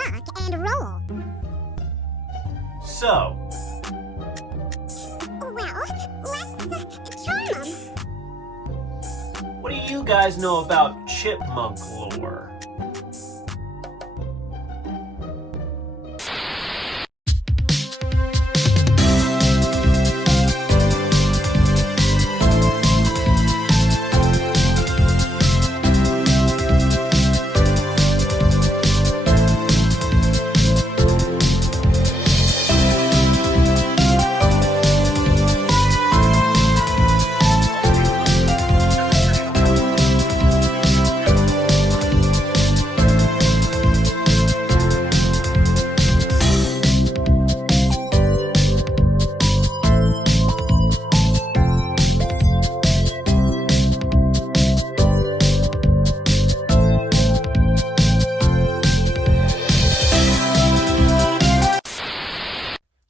rock and roll. So, Well, let's charm 'em. what do you guys know about chipmunk lore?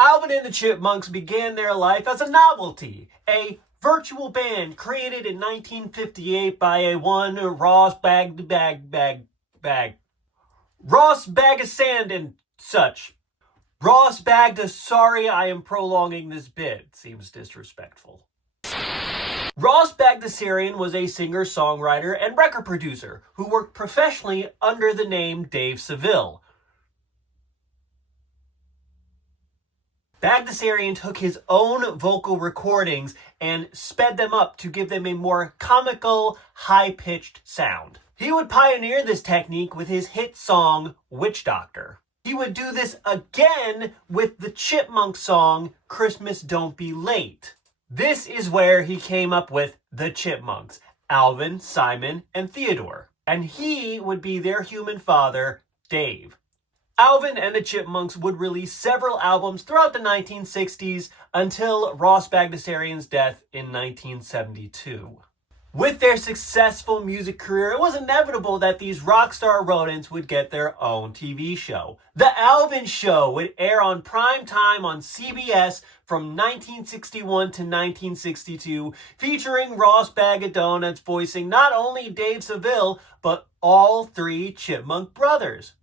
Alvin and the Chipmunks began their life as a novelty, a virtual band created in 1958 by a one Ross Bag of Sand and such. Ross Bagda, sorry I am prolonging this bit, seems disrespectful. Ross Bagdasarian was a singer-songwriter and record producer who worked professionally under the name Dave Seville. Bagdasarian took his own vocal recordings and sped them up to give them a more comical, high-pitched sound. He would pioneer this technique with his hit song, Witch Doctor. He would do this again with the Chipmunks song, Christmas Don't Be Late. This is where he came up with the Chipmunks, Alvin, Simon, and Theodore. And he would be their human father, Dave. Alvin and the Chipmunks would release several albums throughout the 1960s until Ross Bagdasarian's death in 1972. With their successful music career, it was inevitable that these rock star rodents would get their own TV show. The Alvin Show would air on prime time on CBS from 1961 to 1962, featuring Ross Bag of Donuts voicing not only Dave Seville, but all three Chipmunk brothers.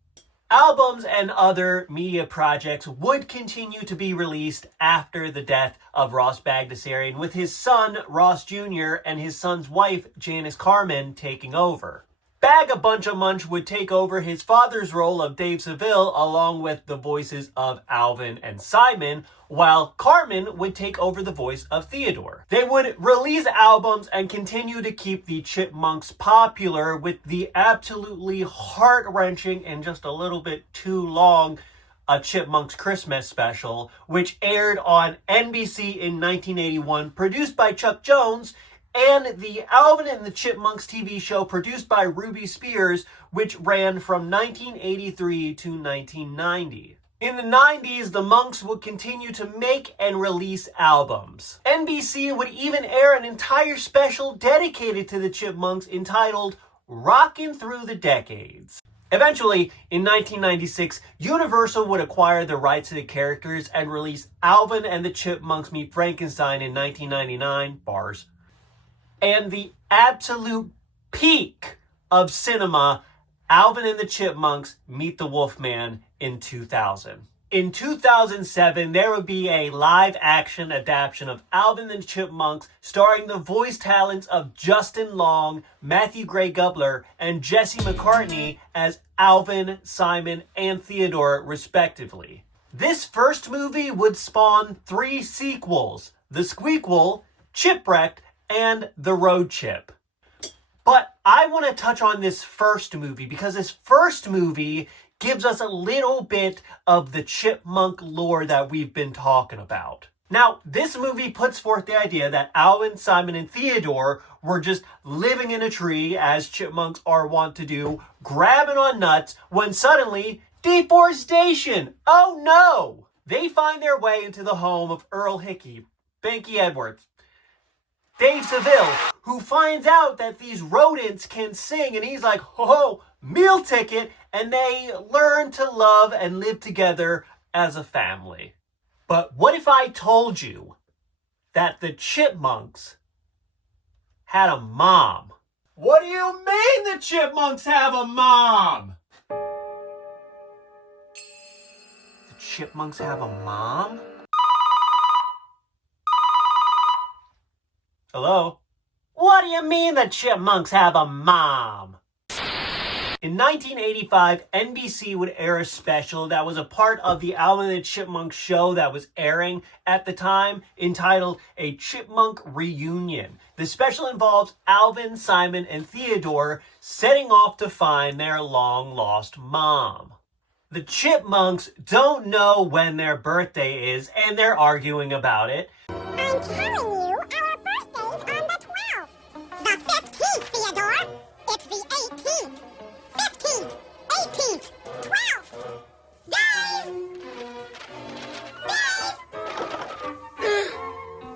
Albums and other media projects would continue to be released after the death of Ross Bagdasarian, with his son Ross Jr. and his son's wife Janice Carmen taking over. Bag a Bunch of Munch would take over his father's role of Dave Seville along with the voices of Alvin and Simon, while Carmen would take over the voice of Theodore. They would release albums and continue to keep the Chipmunks popular with the absolutely heart-wrenching and just a little bit too long A Chipmunks Christmas special, which aired on NBC in 1981, produced by Chuck Jones, and the Alvin and the Chipmunks TV show produced by Ruby Spears, which ran from 1983 to 1990. In the 90s, the Monks would continue to make and release albums. NBC would even air an entire special dedicated to the Chipmunks entitled Rockin' Through the Decades. Eventually, in 1996, Universal would acquire the rights to the characters and release Alvin and the Chipmunks Meet Frankenstein in 1999, bars. And the absolute peak of cinema, Alvin and the Chipmunks Meet the Wolfman in 2000. In 2007, there would be a live-action adaptation of Alvin and the Chipmunks starring the voice talents of Justin Long, Matthew Gray Gubler, and Jesse McCartney as Alvin, Simon, and Theodore, respectively. This first movie would spawn 3 sequels: The Squeakquel, Chipwrecked, and The Road Chip. But I want to touch on this first movie because this first movie gives us a little bit of the chipmunk lore that we've been talking about. Now, this movie puts forth the idea that Alvin, Simon, and Theodore were just living in a tree, as chipmunks are wont to do, grabbing on nuts, when suddenly, deforestation! Oh no! They find their way into the home of Earl Hickey, Banky Edwards, Dave Seville, who finds out that these rodents can sing, and he's like, ho, meal ticket, and they learn to love and live together as a family. But what if I told you that the Chipmunks had a mom? What do you mean the Chipmunks have a mom? chipmunks have a mom? Hello? What do you mean the chipmunks have a mom? In 1985, NBC would air a special that was a part of the Alvin and the Chipmunks show that was airing at the time, entitled A Chipmunk Reunion. The special involves Alvin, Simon, and Theodore setting off to find their long-lost mom. The Chipmunks don't know when their birthday is, and they're arguing about it. I'm telling you, our birthday's on the 12th. The 15th, Theodore. It's the 18th. 15th, 18th, 12th. Dave!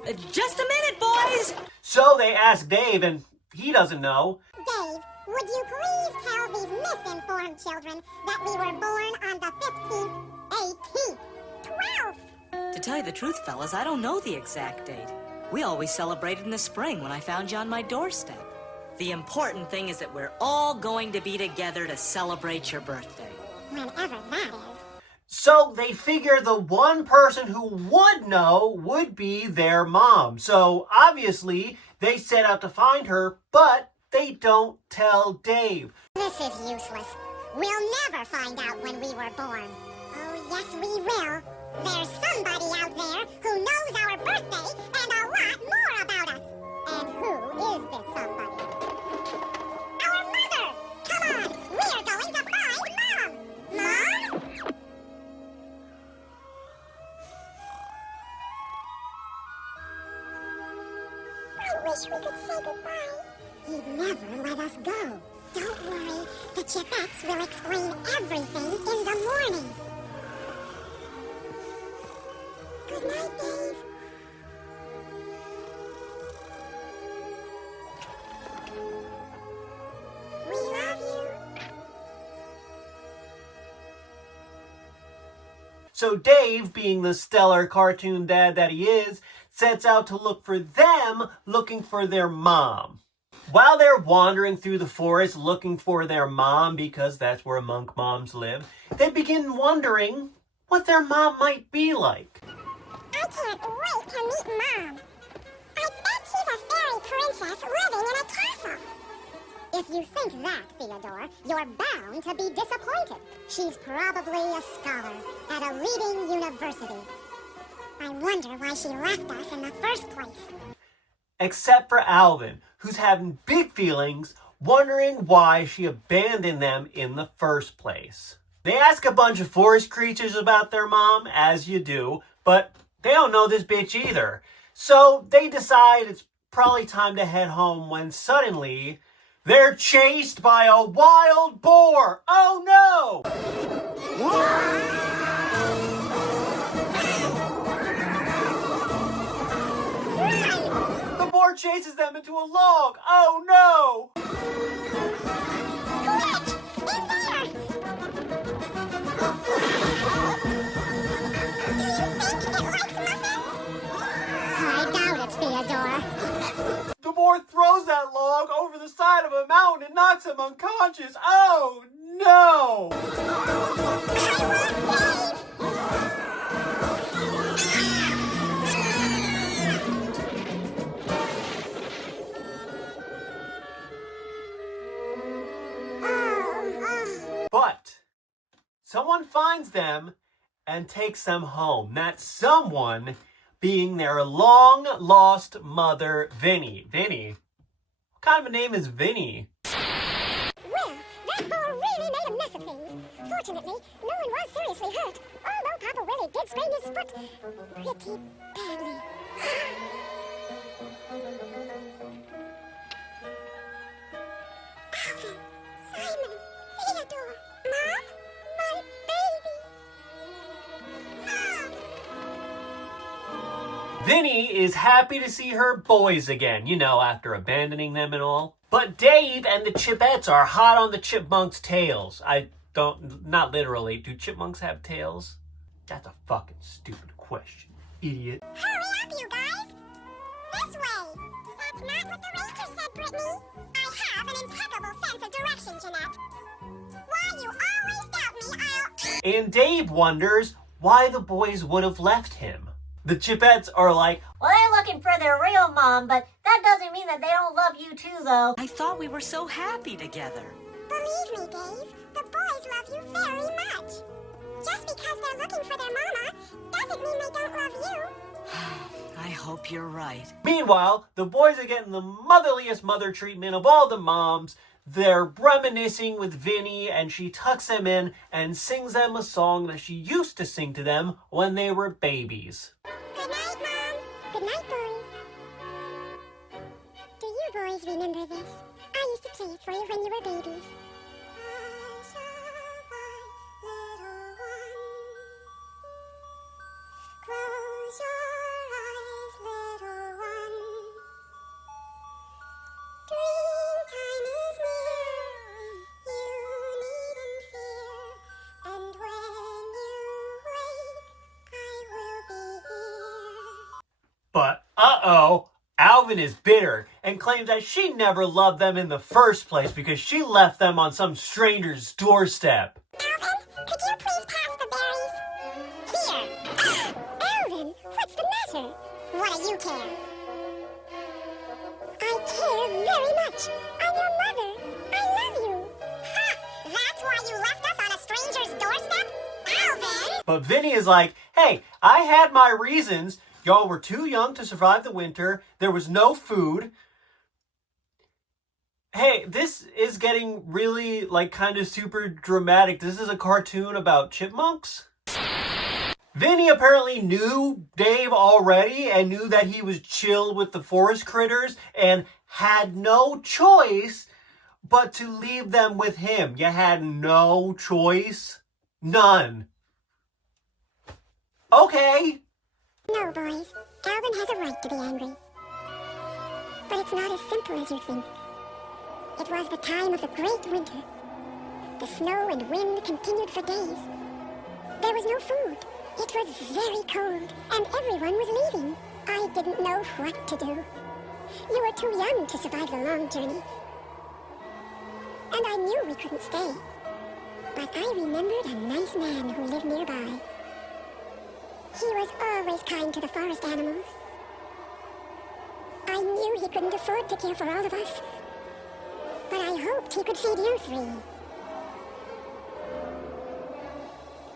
Dave! Just a minute, boys! So they ask Dave, and he doesn't know. Dave, would you please tell these misinformed children that we were born on the 15th, 18th, 12th? To tell you the truth, fellas, I don't know the exact date. We always celebrated in the spring when I found you on my doorstep. The important thing is that we're all going to be together to celebrate your birthday. Whenever that is. So they figure the one person who would know would be their mom. So obviously they set out to find her, but they don't tell Dave. This is useless. We'll never find out when we were born. Oh, yes, we will. There's somebody out there who knows our birthday and a lot more about us. And who is this somebody? Our mother! Come on, we're going to find Mom! Mom? I wish we could say goodbye. He'd never let us go. Don't worry, the Chipettes will explain everything in the morning. Good night, Dave. We love you. So Dave, being the stellar cartoon dad that he is, sets out to look for them, looking for their mom. While they're wandering through the forest looking for their mom, because that's where monk moms live, they begin wondering what their mom might be like. I can't wait to meet Mom. I bet she's a fairy princess living in a castle. If you think that, Theodore, you're bound to be disappointed. She's probably a scholar at a leading university. I wonder why she left us in the first place. Except for Alvin, who's having big feelings, wondering why she abandoned them in the first place. They ask a bunch of forest creatures about their mom, as you do, but they don't know this bitch either. So they decide it's probably time to head home when suddenly they're chased by a wild boar. Oh no! The boar chases them into a log. Oh no! Quick! In there! Do you think it likes muffins? I doubt it, Theodore. The boar throws that log over the side of a mountain and knocks him unconscious. Oh no! But someone finds them and takes them home. That someone being their long-lost mother, Vinny. Vinny? What kind of a name is Vinny? Well, that boar really made a mess of things. Fortunately, no one was seriously hurt, although Papa Willie did sprain his foot pretty badly. Alvin, Simon, Theodore, Mom, my baby. Mom! Vinny is happy to see her boys again, you know, after abandoning them and all. But Dave and the Chipettes are hot on the chipmunks' tails. Not literally. Do chipmunks have tails? That's a fucking stupid question, idiot. Hurry up, you guys! This way! That's not what the ranger said, Brittany. I have an impeccable sense of direction, Jeanette. Why you always doubt me, And Dave wonders why the boys would have left him. The Chipettes are like, well, they're looking for their real mom, but that doesn't mean that they don't love you too, though. I thought we were so happy together. Believe me, Dave, the boys love you very much. Just because they're looking for their mama doesn't mean they don't love you. I hope you're right. Meanwhile, the boys are getting the motherliest mother treatment of all the moms. They're reminiscing with Vinny, and she tucks them in and sings them a song that she used to sing to them when they were babies. Good night, Mom. Good night, boys. Do you boys remember this? I used to play it for you when you were babies. I shall find little one. Close your eyes, little one. Dream time is near. You needn't fear. And when you wake, I will be here. But Alvin is bitter and claims that she never loved them in the first place because she left them on some stranger's doorstep. Alvin, could you please pass the berries? Here. Alvin, what's the matter? What do you care? I care very much. I'm your mother. I love you. Ha! That's why you left us on a stranger's doorstep? Alvin! But Vinny is like, hey, I had my reasons. Y'all were too young to survive the winter. There was no food. Hey, this is getting really, kind of super dramatic. This is a cartoon about chipmunks. Vinny apparently knew Dave already and knew that he was chill with the forest critters and had no choice but to leave them with him. You had no choice. None. Okay. No, boys. Alvin has a right to be angry. But it's not as simple as you think. It was the time of the great winter. The snow and wind continued for days. There was no food. It was very cold, and everyone was leaving. I didn't know what to do. You were too young to survive the long journey. And I knew we couldn't stay. But I remembered a nice man who lived nearby. He was always kind to the forest animals. I knew he couldn't afford to care for all of us. But I hoped he could feed you three.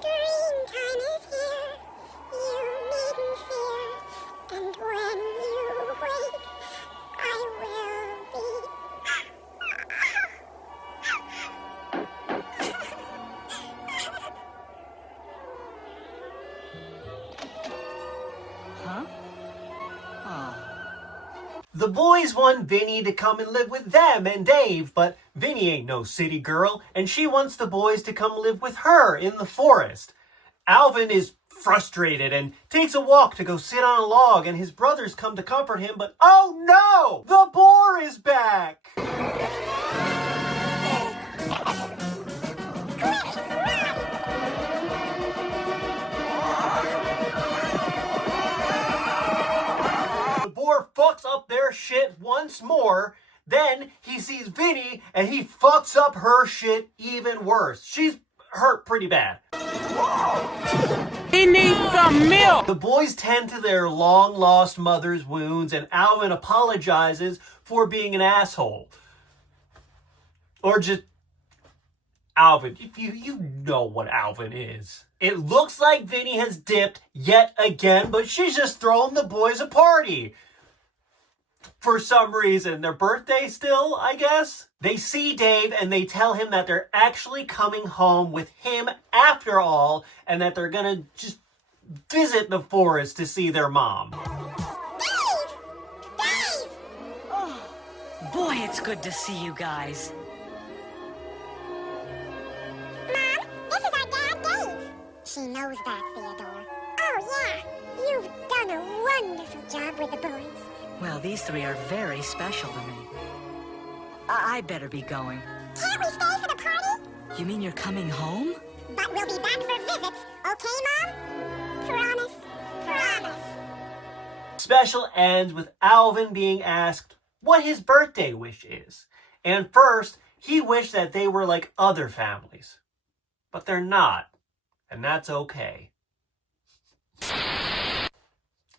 Dream time is here. You needn't fear. And when you wake, I will be. Huh? Oh. The boys want Vinny to come and live with them and Dave, but Vinny ain't no city girl, and she wants the boys to come live with her in the forest. Alvin is frustrated and takes a walk to go sit on a log, and his brothers come to comfort him, but oh no! The boar is back! The boar fucks up their shit once more. Then he sees Vinny and he fucks up her shit even worse. She's hurt pretty bad. He needs some milk. The boys tend to their long-lost mother's wounds, and Alvin apologizes for being an asshole. Or just Alvin. You know what Alvin is. It looks like Vinny has dipped yet again, but she's just throwing the boys a party. For some reason. Their birthday still, I guess? They see Dave and they tell him that they're actually coming home with him after all, and that they're gonna just visit the forest to see their mom. Dave! Dave! Oh, boy, it's good to see you guys. Mom, this is our dad, Dave. She knows that, Theodore. Oh, yeah. You've done a wonderful job with the boys. Well, these three are very special to me. I better be going. Can't we stay for the party? You mean you're coming home? But we'll be back for visits, okay, Mom? Promise. Promise. Special ends with Alvin being asked what his birthday wish is. And first, he wished that they were like other families. But they're not. And that's okay.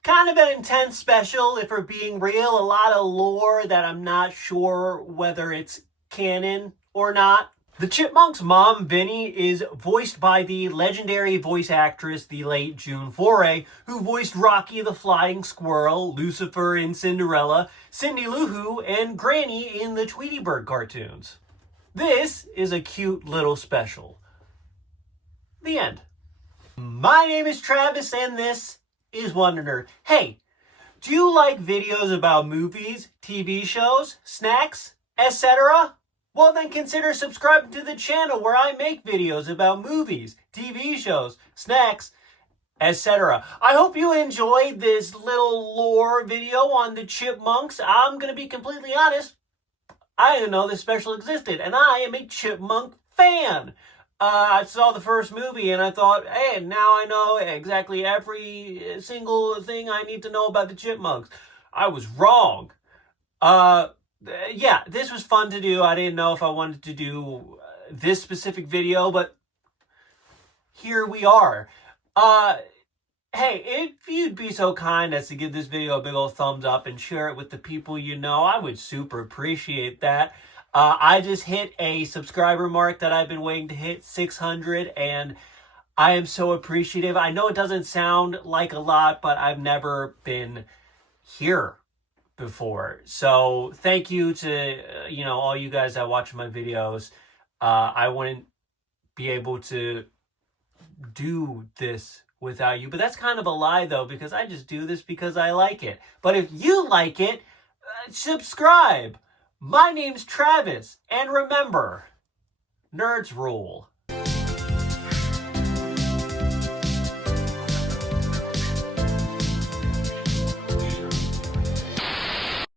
Kind of an intense special, if we're being real. A lot of lore that I'm not sure whether it's canon or not. The Chipmunks' mom, Vinny, is voiced by the legendary voice actress, the late June Foray, who voiced Rocky the Flying Squirrel, Lucifer in Cinderella, Cindy Lou Who, and Granny in the Tweety Bird cartoons. This is a cute little special. The end. My name is Travis, and this is Wonder Nerd. Hey, do you like videos about movies, TV shows, snacks, etc.? Well, then consider subscribing to the channel where I make videos about movies, TV shows, snacks, etc. I hope you enjoyed this little lore video on the Chipmunks. I'm going to be completely honest. I didn't know this special existed, and I am a Chipmunk fan. I saw the first movie and I thought, hey, now I know exactly every single thing I need to know about the Chipmunks. I was wrong. Yeah, this was fun to do. I didn't know if I wanted to do this specific video, but here we are. Hey, if you'd be so kind as to give this video a big old thumbs up and share it with the people you know, I would super appreciate that. I just hit a subscriber mark that I've been waiting to hit, 600, and I am so appreciative. I know it doesn't sound like a lot, but I've never been here before. So thank you to, all you guys that watch my videos. I wouldn't be able to do this without you. But that's kind of a lie, though, because I just do this because I like it. But if you like it, subscribe. My name's Travis, and remember, nerds rule.